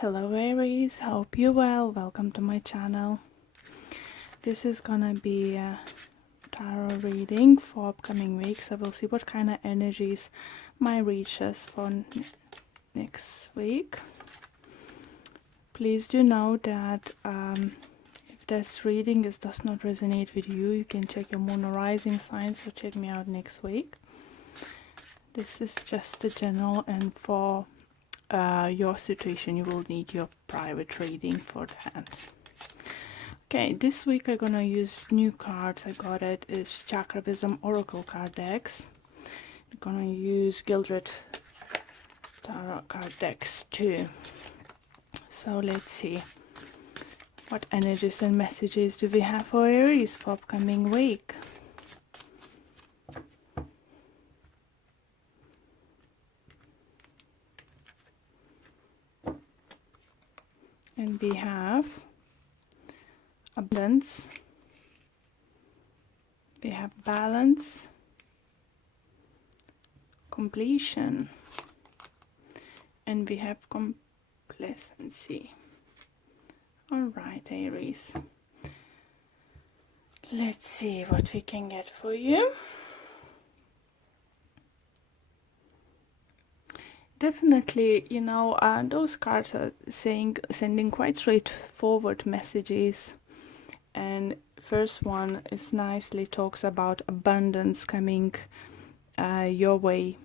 Hello Aries, hope you're well. Welcome to my channel. This is gonna be a tarot reading for upcoming weeks. I will see what kind of energies might reach us for next week. Please do know that if this reading does not resonate with you, you can check your moon or rising sign, so check me out next week. This is just the general, and for your situation you will need your private reading for that. Okay, this week I'm gonna use new cards. I got it's Chakra Wisdom Oracle card decks. I'm gonna use Gilded Tarot card decks too. So let's see what energies and messages do we have for Aries for upcoming week. And we have abundance, we have balance, completion, and we have complacency. All right, Aries, let's see what we can get for you. Definitely, you know, those cards are sending quite straightforward messages. And first one is nicely talks about abundance coming your way,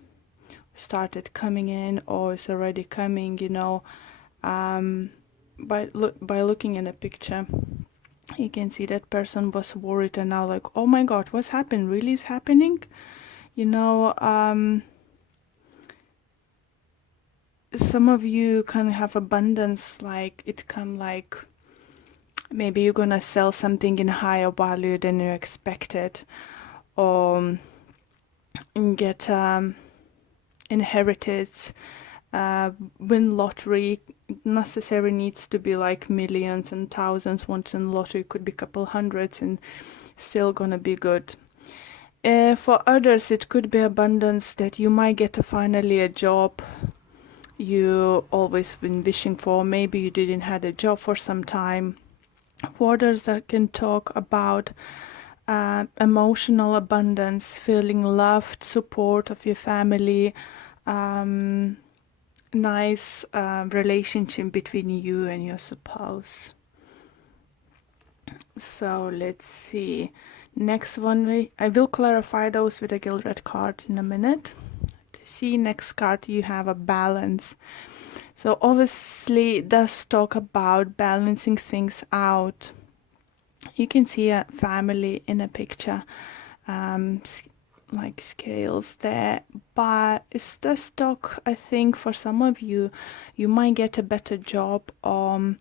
started coming in or is already coming, you know. By looking in a picture, you can see that person was worried and now like, oh my god, what's happened? Really is happening? You know, some of you can have abundance, like it come like maybe you're gonna sell something in higher value than you expected, or get inherited, win lottery. Necessarily needs to be like millions and thousands. Once in lottery could be a couple hundreds and still gonna be good. For others it could be abundance that you might get finally a job you always been wishing for. Maybe you didn't had a job for some time. For others that can talk about emotional abundance, feeling loved, support of your family, nice relationship between you and your spouse. So let's see. Next one, I will clarify those with a gilded card in a minute. See, next card you have a balance. So obviously it does talk about balancing things out. You can see a family in a picture, like scales there, but it does talk, I think for some of you, you might get a better job or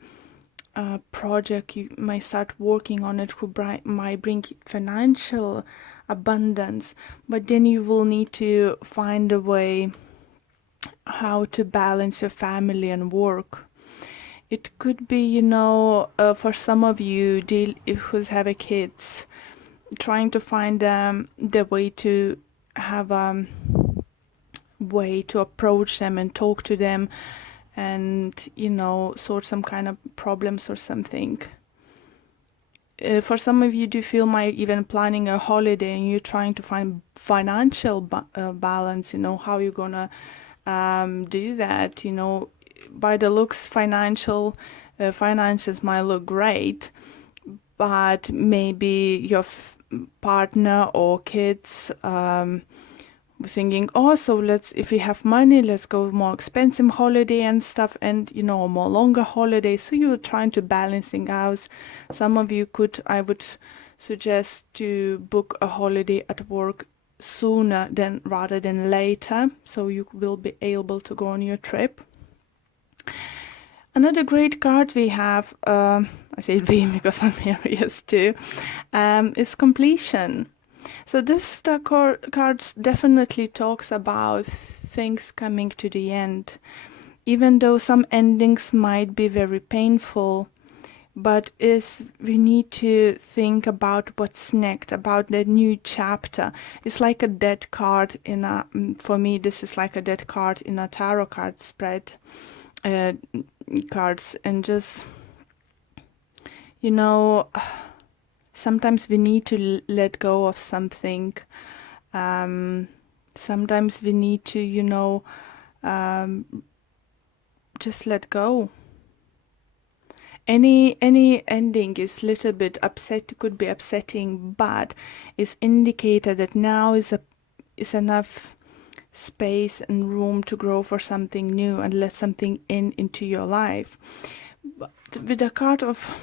a project you might start working on it who might bring financial abundance, but then you will need to find a way how to balance your family and work. It could be, you know, for some of you who have kids, trying to find the way to have a way to approach them and talk to them and, you know, sort some kind of problems or something. For some of you do feel might even planning a holiday and you're trying to find financial balance, you know, how you're gonna do that. You know, by the looks finances might look great, but maybe your partner or kids thinking, oh, so if we have money, let's go more expensive holiday and stuff, and you know, more longer holiday. So you're trying to balancing out. Some of you I would suggest to book a holiday at work sooner rather than later, so you will be able to go on your trip. Another great card we have, I say we because I'm Aries too, is completion. So this card definitely talks about things coming to the end. Even though some endings might be very painful, but is we need to think about what's next, about the new chapter. It's like a dead card in a, for me, this is like a dead card in a tarot card spread, cards, and just, you know, sometimes we need to let go of something. Sometimes we need to, you know, just let go. Any ending is little bit could be upsetting, but is indicator that now is enough space and room to grow for something new and let something into your life. But with the card of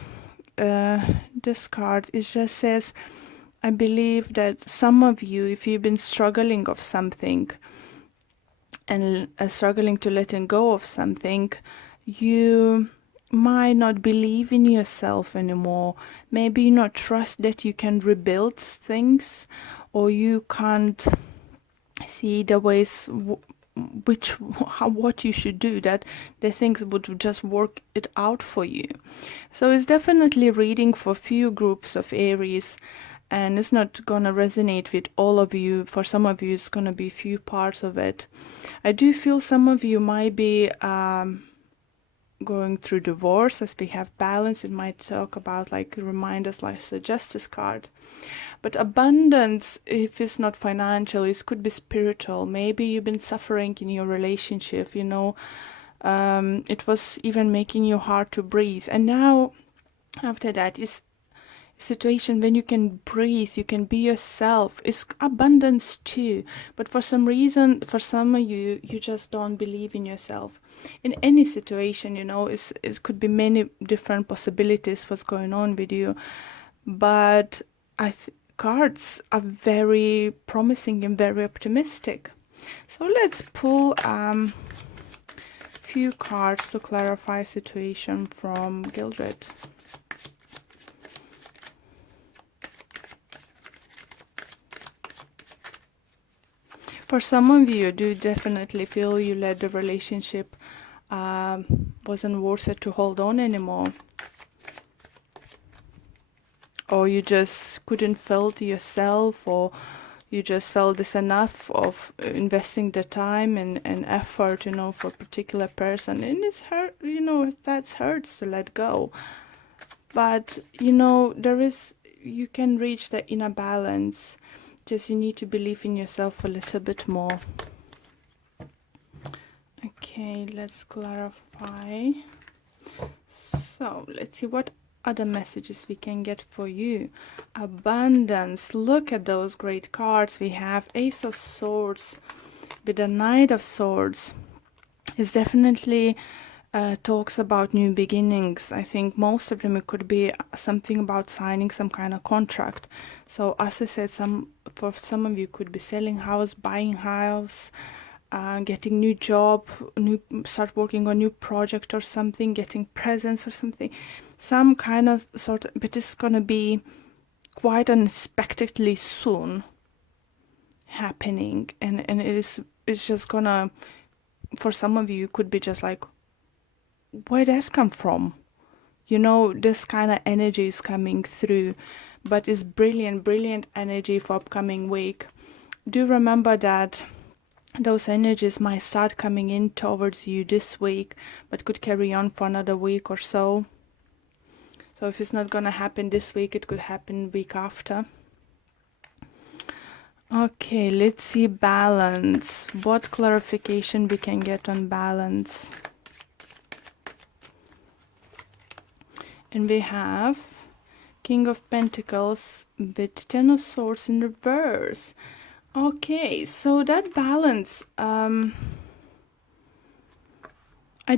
this card, it just says, I believe that some of you, if you've been struggling of something and struggling to letting go of something, you might not believe in yourself anymore. Maybe you not trust that you can rebuild things, or you can't see the ways what you should do, that the things would just work it out for you. So it's definitely reading for few groups of Aries, and it's not gonna resonate with all of you. For some of you, it's gonna be few parts of it. I do feel some of you might be going through divorce. As we have balance, it might talk about, like, remind us, like the Justice card. But abundance, if it's not financial, it could be spiritual. Maybe you've been suffering in your relationship, you know, it was even making you hard to breathe, and now after that is situation when you can breathe, you can be yourself. It's abundance too, but for some reason, for some of you, you just don't believe in yourself in any situation, you know. It could be many different possibilities what's going on with you, but cards are very promising and very optimistic. So let's pull few cards to clarify situation from Gildred. For some of you, do definitely feel you let the relationship wasn't worth it to hold on anymore, or you just couldn't felt yourself, or you just felt this enough of investing the time and effort, you know, for a particular person, and it's hurt, you know, that hurts to let go. But you know, you can reach the inner balance. Just you need to believe in yourself a little bit more. Okay, let's clarify. So let's see what other messages we can get for you. Abundance. Look at those great cards. We have Ace of Swords with the Knight of Swords. It's definitely talks about new beginnings. I think most of them, it could be something about signing some kind of contract. So as I said, for some of you could be selling house, buying house, getting new job, start working on new project or something, getting presents or something, some kind of sort of, but it's gonna be quite unexpectedly soon happening, and it's just gonna, for some of you, could be just like, where does come from? You know, this kind of energy is coming through, but it's brilliant energy for upcoming week. Do remember that those energies might start coming in towards you this week, but could carry on for another week or so. So if it's not gonna happen this week, it could happen week after. Okay, let's see balance. What clarification we can get on balance? And we have King of Pentacles with Ten of Swords in reverse. Okay, so that balance, I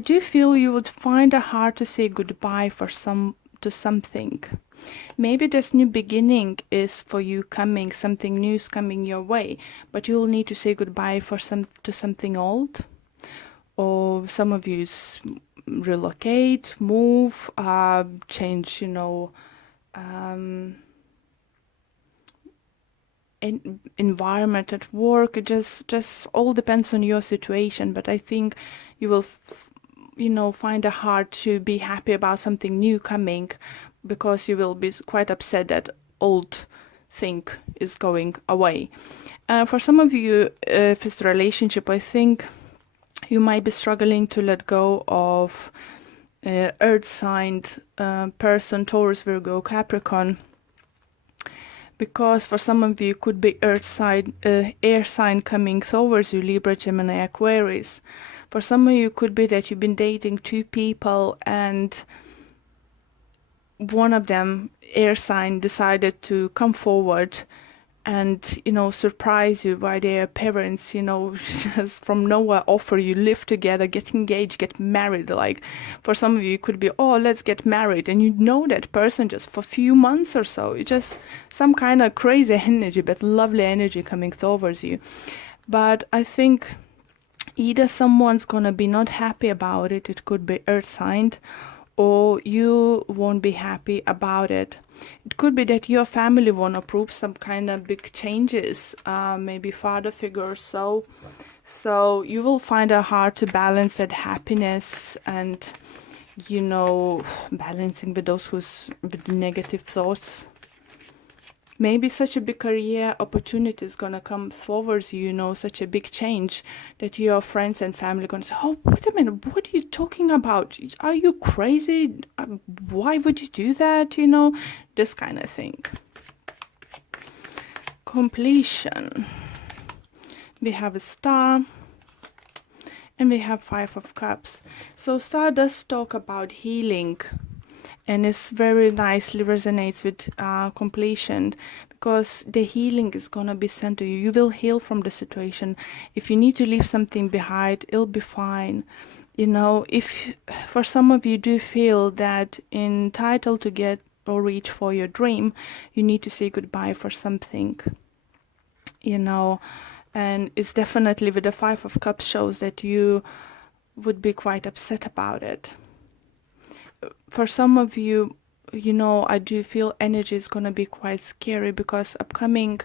do feel you would find it hard to say goodbye to something. Maybe this new beginning is for you coming, something new is coming your way, but you'll need to say goodbye to something old. Or some of you relocate, move, change, you know, environment at work. It just all depends on your situation, but I think you will you know, find it hard to be happy about something new coming, because you will be quite upset that old thing is going away. For some of you, if it's a relationship, I think you might be struggling to let go of earth sign person, Taurus, Virgo, Capricorn, because for some of you could be earth sign, air sign coming towards you, Libra, Gemini, Aquarius. For some of you could be that you've been dating two people and one of them, air sign, decided to come forward and, you know, surprise you by their parents, you know, just from nowhere offer you live together, get engaged, get married. Like for some of you it could be, oh, let's get married, and you know that person just for a few months or so. It's just some kind of crazy energy, but lovely energy coming towards you. But I think either someone's gonna be not happy about it, it could be earth signed, or you won't be happy about it. It could be that your family won't approve some kind of big changes, maybe father figure. So you will find it hard to balance that happiness and, you know, balancing with those with negative thoughts. Maybe such a big career opportunity is gonna come forward, you know, such a big change that your friends and family gonna say, oh, wait a minute, what are you talking about? Are you crazy? Why would you do that? You know, this kind of thing. Completion. We have a star and we have 5 of cups. So star does talk about healing, and it's very nicely resonates with completion, because the healing is gonna be sent to you. You will heal from the situation. If you need to leave something behind, it'll be fine. You know, if for some of you do feel that entitled to get or reach for your dream, you need to say goodbye for something, you know. And it's definitely with the 5 of cups shows that you would be quite upset about it. For some of you, you know, I do feel energy is going to be quite scary, because upcoming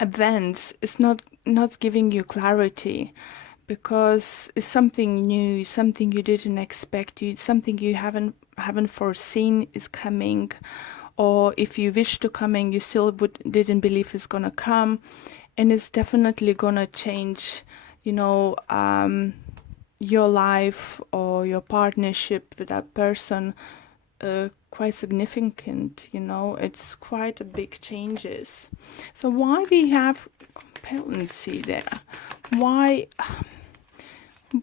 events is not giving you clarity, because it's something new, something you didn't expect, something you haven't foreseen is coming, or if you wish to coming, you still didn't believe it's gonna come, and it's definitely gonna change, you know, your life or your partnership with that person, quite significant, you know. It's quite a big changes. So why we have competency there? Why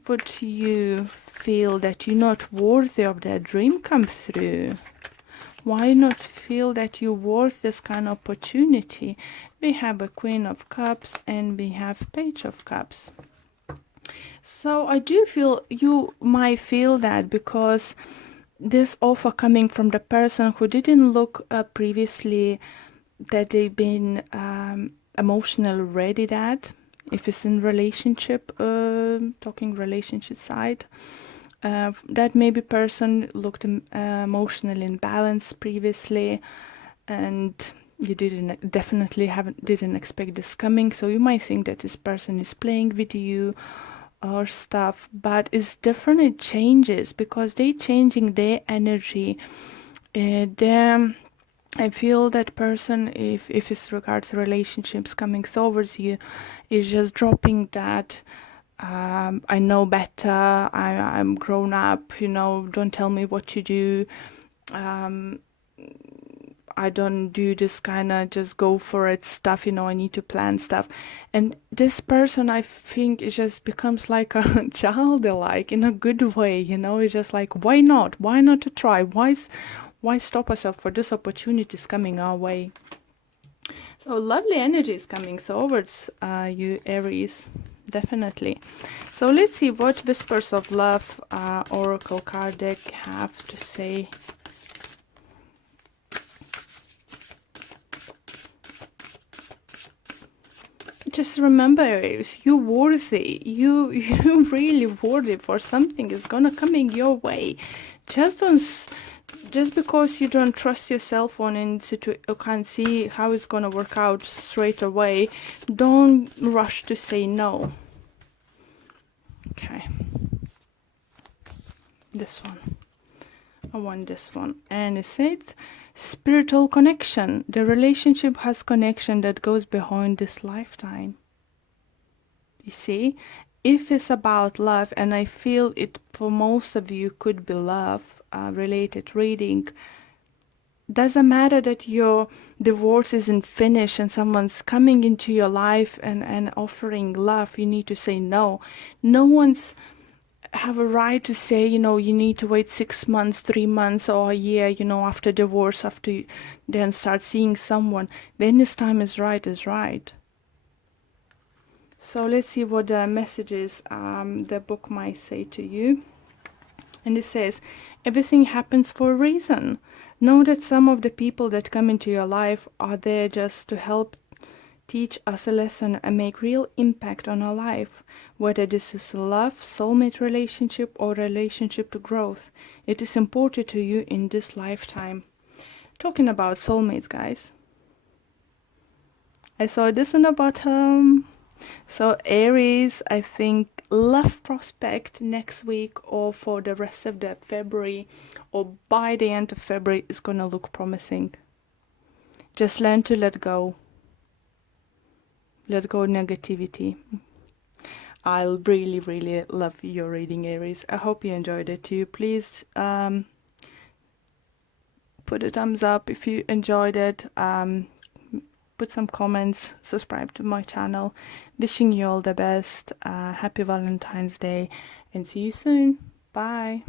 would you feel that you're not worthy of that dream come through? Why not feel that you're worth this kind of opportunity? We have a Queen of Cups and we have Page of Cups. So I do feel you might feel that, because this offer coming from the person who didn't look previously that they've been emotionally ready, that if it's in relationship, talking relationship side, that maybe person looked emotionally imbalanced previously, and you didn't expect this coming. So you might think that this person is playing with you or stuff, but it's different. It changes because they changing their energy. I feel that person, if it's regards to relationships coming towards you, is just dropping that I know better, I'm grown up, you know, don't tell me what to do, I don't do this kind of just go for it stuff, you know, I need to plan stuff. And this person, I think, it just becomes like a childlike in a good way, you know. It's just like, why not to try, why stop ourselves for this opportunities coming our way. So lovely energies coming towards you, Aries, definitely. So let's see what Whispers of Love Oracle card deck have to say. Just remember, Aries, you're worthy. You're really worthy for something is gonna coming your way. Just because you don't trust yourself on you can't see how it's gonna work out straight away, don't rush to say no. Okay. This one. I want this one. And it says spiritual connection. The relationship has connection that goes beyond this lifetime. You see, if it's about love, and I feel it for most of you could be love related reading, doesn't matter that your divorce isn't finished and someone's coming into your life and offering love, you need to say no. No one's have a right to say, you know, you need to wait 6 months, 3 months, or a year, you know, after divorce, after you then start seeing someone. When this time is right, is right. So let's see what the messages the book might say to you. And it says, everything happens for a reason. Know that some of the people that come into your life are there just to help teach us a lesson and make real impact on our life, whether this is a love, soulmate relationship, or relationship to growth. It is important to you in this lifetime. Talking about soulmates, guys. I saw this in the bottom. So Aries, I think love prospect next week or for the rest of the February or by the end of February is going to look promising. Just learn to let go. Let go of negativity. I'll really, really love your reading, Aries. I hope you enjoyed it too. Please put a thumbs up if you enjoyed it. Put some comments, subscribe to my channel. Wishing you all the best. Happy Valentine's Day and see you soon. Bye.